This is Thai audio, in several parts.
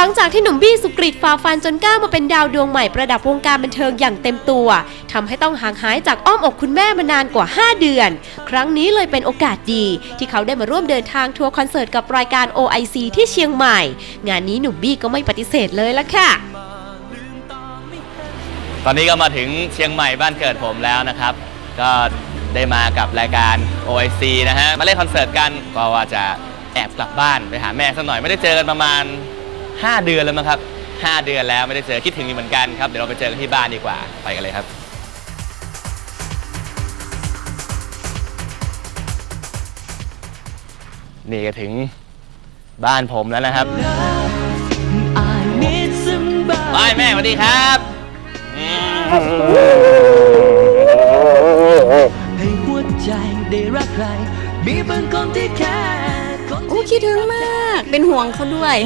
หลังจากที่หนุ่มบี้สุกริตฝ่าฟันจนก้าวมาเป็นดาวดวงใหม่ประดับวงการบันเทิงอย่างเต็มตัวทำให้ต้องห่างหายจากอ้อมอกคุณแม่มานานกว่า 5 เดือน ครั้งนี้เลยเป็นโอกาสดี ที่เขาได้มาร่วมเดินทางทัวร์คอนเสิร์ตกับรายการ OIC ที่เชียงใหม่ งานนี้หนุ่มบี้ก็ไม่ปฏิเสธเลยละค่ะ ตอนนี้ก็มาถึงเชียงใหม่บ้านเกิดผมแล้วนะครับ ก็ได้มากับรายการ OIC นะฮะมาเล่นคอนเสิร์ตกันก็ว่าจะแอบกลับบ้านไปหาแม่สักหน่อยไม่ได้เจอกันประมาณ 5 เดือนแล้วมั้งครับ 5 เดือนแล้วไม่ได้เจอคิดถึงอยู่เหมือนกันครับเดี๋ยวเราไปเจอกันที่บ้านดีกว่าไปกันเลยครับ นี่ก็ถึงบ้านผมแล้วนะครับ I need somebody บายแม่สวัสดีครับอืมให้หัวใจได้รักใครมีบางคนที่แค่คนโอ้คิดถึงมาก เป็นห่วงเขาด้วย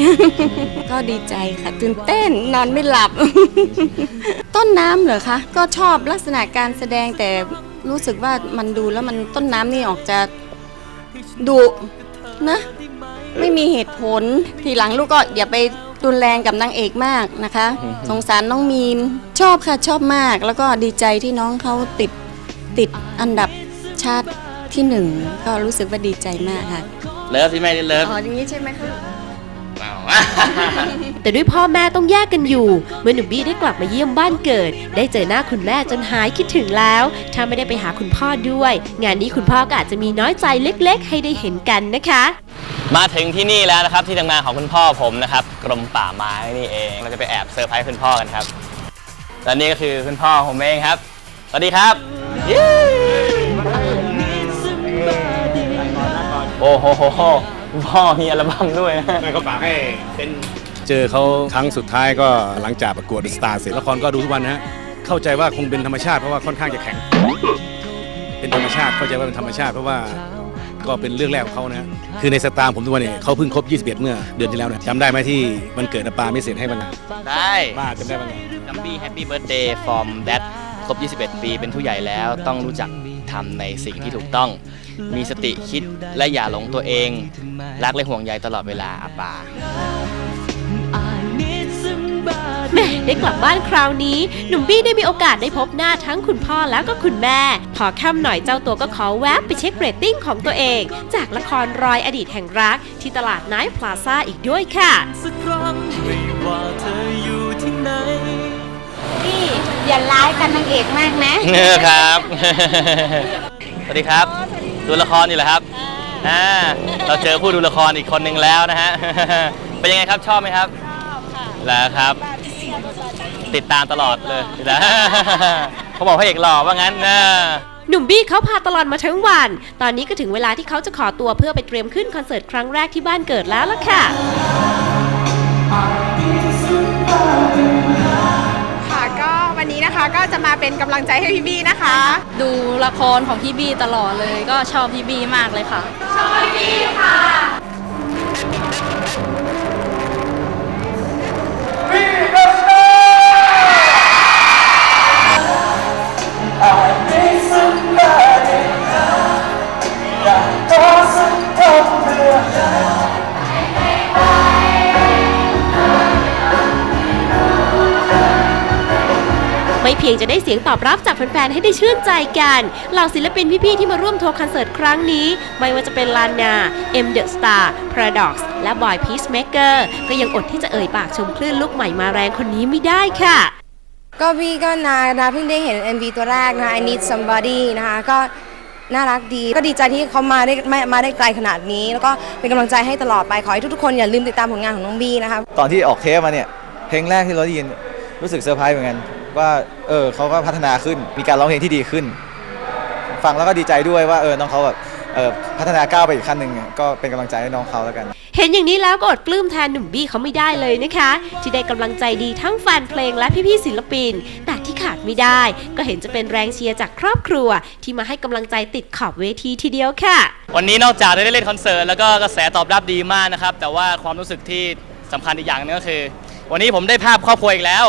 ก็ดีใจค่ะ ตื่นเต้นนอนไม่หลับ ต้นน้ำเหรอคะ ก็ชอบลักษณะการแสดงแต่รู้สึกว่ามันดูแล้วมันต้นน้ำนี่ออกจะดุนะ ไม่มีเหตุผล ทีหลังลูกก็อย่าไปรุนแรงกับนางเอกมากนะคะ สงสารน้องมีนชอบค่ะชอบมาก แล้วก็ดีใจที่น้องเขาติดติดอันดับชาติ ที่หนึ่งก็รู้สึกว่าดีใจมากค่ะเลิฟที่แม่ได้เลิฟอ๋ออย่างนี้ใช่ไหมคะว้าวแต่ด้วยพ่อแม่ต้องแยกกันอยู่ เมื่อหนุ่มบี้ได้กลับมาเยี่ยมบ้านเกิด ได้เจอหน้าคุณแม่จนหายคิดถึงแล้ว ถ้าไม่ได้ไปหาคุณพ่อด้วย งานนี้คุณพ่อก็อาจจะมีน้อยใจเล็ก ๆ ให้ได้เห็นกันนะคะ มาถึงที่นี่แล้วนะครับที่ทำงานของคุณพ่อผมนะครับกรมป่าไม้นี่เองเราจะไปแอบเซอร์ไพรส์คุณพ่อกันครับและนี่ก็คือคุณพ่อผมเองครับสวัสดีครับ โอ้โหคุณพ่อมีอัลบั้มด้วยนะไม่เขาฝากให้เป็นเจอเขาครั้งสุดท้ายก็หลังจากประกวดสตาร์เสร็จละครก็ดูทุกวันนะฮะเข้าใจว่าคงเป็นธรรมชาติเพราะว่าค่อนข้างจะแข็ง เป็นธรรมชาติเข้าใจว่าเป็นธรรมชาติเพราะว่าก็เป็นเรื่องแรกของเขานะฮะคือในสตาร์ผมทุกวันนี้เขาเพิ่งครบ 21 เมื่อเดือนที่แล้วนะจำได้ไหมที่มันเกิดอาปาไม่เสร็จให้มันได้บ้าจำได้บ้างไงกัมบี้แฮปปี้เบิร์ดเดย์ฟอ ร์มแดดครบ 21 ปี เป็นผู้ใหญ่แล้วต้องรู้จักทำในสิ่งที่ถูกต้อง มีสติคิดและอย่าหลงตัวเอง รักและห่วงใยตลอดเวลาอาปา I need somebody แหม่ได้กลับบ้านคราวนี้ หนุ่มบี้ได้มีโอกาสได้พบหน้าทั้งคุณพ่อแล้วก็คุณแม่ พอค่ำหน่อยเจ้าตัวก็ขอแวะไปเช็คเรตติ้งของตัวเอง จากละครรอยอดีตแห่งรัก ที่ตลาดไนท์พลาซ่าอีกด้วยค่ะ สักครั้งไม่ว่าเธออยู่ที่ไหนพี่ อย่าร้ายกันนางเอกมากนะเนื้อครับ สวัสดีครับ ดูละครอยู่เหรอครับอ่าเราเจอผู้ดูละครอีกคนหนึ่งแล้วนะฮะ เป็นยังไงครับชอบไหมครับ ชอบค่ะแล้วครับ ติดตามตลอดเลยนะเขาบอกพระเอกหล่อว่างั้นนะ หนุ่มบี้เขาพาตลอดมาทั้งวัน ตอนนี้ก็ถึงเวลาที่เขาจะขอตัวเพื่อไปเตรียมขึ้นคอนเสิร์ตครั้งแรกที่บ้านเกิดแล้วล่ะค่ะค่ะก็วันนี้นะคะ ก็จะมาเป็นกำลังใจให้พี่บี้นะคะ ดูละครของพี่บี้ตลอดเลย ก็ชอบพี่บี้มากเลยค่ะไม่ เพียงจะได้เสียงตอบรับจากแฟนๆให้ได้ชื่นใจกัน เหล่าศิลปินพี่ๆที่มาร่วมทัวร์คอนเสิร์ตครั้งนี้ ไม่ว่าจะเป็นลานาเอ็มเดอะสตาร์พาราดอกซ์และบอยพีซเมเกอร์ก็ยังอดที่จะเอ่ยปากชมคลื่นลูกใหม่มาแรงคนนี้ไม่ได้ค่ะ ก็พี่ก็นานาเพิ่งได้เห็น MV ตัวแรกนะคะ I Need Somebody นะคะก็น่ารักดีก็ดีใจที่เขามาได้มามาได้ไกลขนาดนี้ แล้วก็เป็นกำลังใจให้ตลอดไปขอให้ทุกๆคนอย่าลืมติดตามผลงานของน้องบีนะคะตอนที่ออกเทปมาเนี่ยเพลงแรกที่เราได้ยินรู้สึกเซอร์ไพรส์เหมือนกัน ว่าเออเขาก็พัฒนาขึ้นมีการร้องเพลงที่ดีขึ้น ฟังแล้วก็ดีใจด้วยว่าเออน้องเขาแบบเออพัฒนาก้าวไปอีกขั้นหนึ่งก็เป็นกำลังใจให้น้องเขาแล้วกัน เห็นอย่างนี้แล้วก็อดปลื้มแทนหนุ่มบี้เขาไม่ได้เลยนะคะ ที่ได้กำลังใจดีทั้งแฟนเพลงและพี่ๆศิลปิน แต่ที่ขาดไม่ได้ ก็เห็นจะเป็นแรงเชียร์จากครอบครัว ที่มาให้กำลังใจติดขอบเวทีทีเดียวค่ะ วันนี้นอกจากได้เล่นคอนเสิร์ตแล้วก็กระแสตอบรับดีมากนะครับแต่ว่าความรู้สึกที่สำคัญอีกอย่างหนึงก็คือ วันนี้ผมได้ภาพครอบครัวอีกแล้ว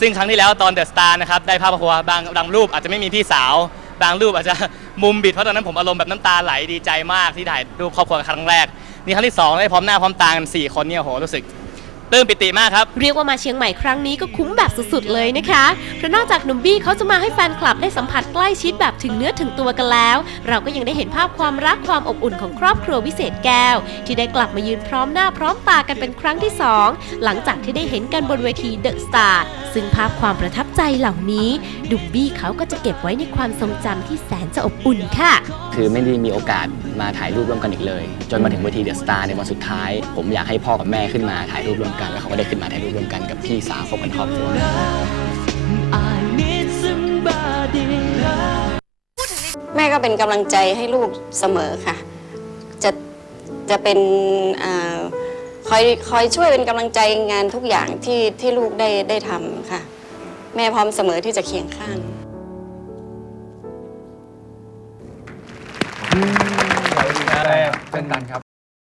ซึ่งครั้งที่แล้วตอนเดอะสตาร์นะครับได้ภาพครอบครัวบางบางรูปอาจจะไม่มีพี่สาว บางรูปอาจจะมุมบิดเพราะตอนนั้นผมอารมณ์แบบน้ำตาไหลดีใจมากที่ถ่ายรูปครอบครัวครั้งแรกนี่ครั้งที่สองได้พร้อมหน้าพร้อมตากันสี่คนเนี่ยโหรู้สึก ปลื้มปิติมากครับ เรียกว่ามาเชียงใหม่ครั้งนี้ก็คุ้มแบบสุดๆเลยนะคะ เพราะนอกจากหนุ่มบี้เขาจะมาให้แฟนคลับได้สัมผัสใกล้ชิดแบบถึงเนื้อถึงตัวกันแล้ว เราก็ยังได้เห็นภาพความรักความอบอุ่นของครอบครัววิเศษแก้ว ที่ได้กลับมายืนพร้อมหน้าพร้อมตากันเป็นครั้งที่สองหลังจากที่ได้เห็นกันบนเวทีเดอะสตาร์ซึ่งภาพความประทับใจเหล่านี้ดุมบี้เขาก็จะเก็บไว้ในความทรงจำที่แสนจะอบอุ่นค่ะ คือไม่ได้มีโอกาสมาถ่ายรูปร่วมกันอีกเลย จนมาถึงเวทีเดอะสตาร์ในวันสุดท้าย ผมอยากให้พ่อกับแม่ขึ้นมาถ่ายรูปร่วมกัน แล้วเขาก็ได้ขึ้นมาถ่ายรูปร่วมกันกับพี่สาวคบกันครอบครัว I need somebody แม่ก็เป็นกำลังใจให้ลูกเสมอค่ะ จะจะเป็นเออคอยคอยช่วยเป็นกำลังใจงานทุกอย่างที่ที่ลูกได้ได้ทำค่ะ แม่พร้อมเสมอที่จะเคียงข้างเป็นตันครับ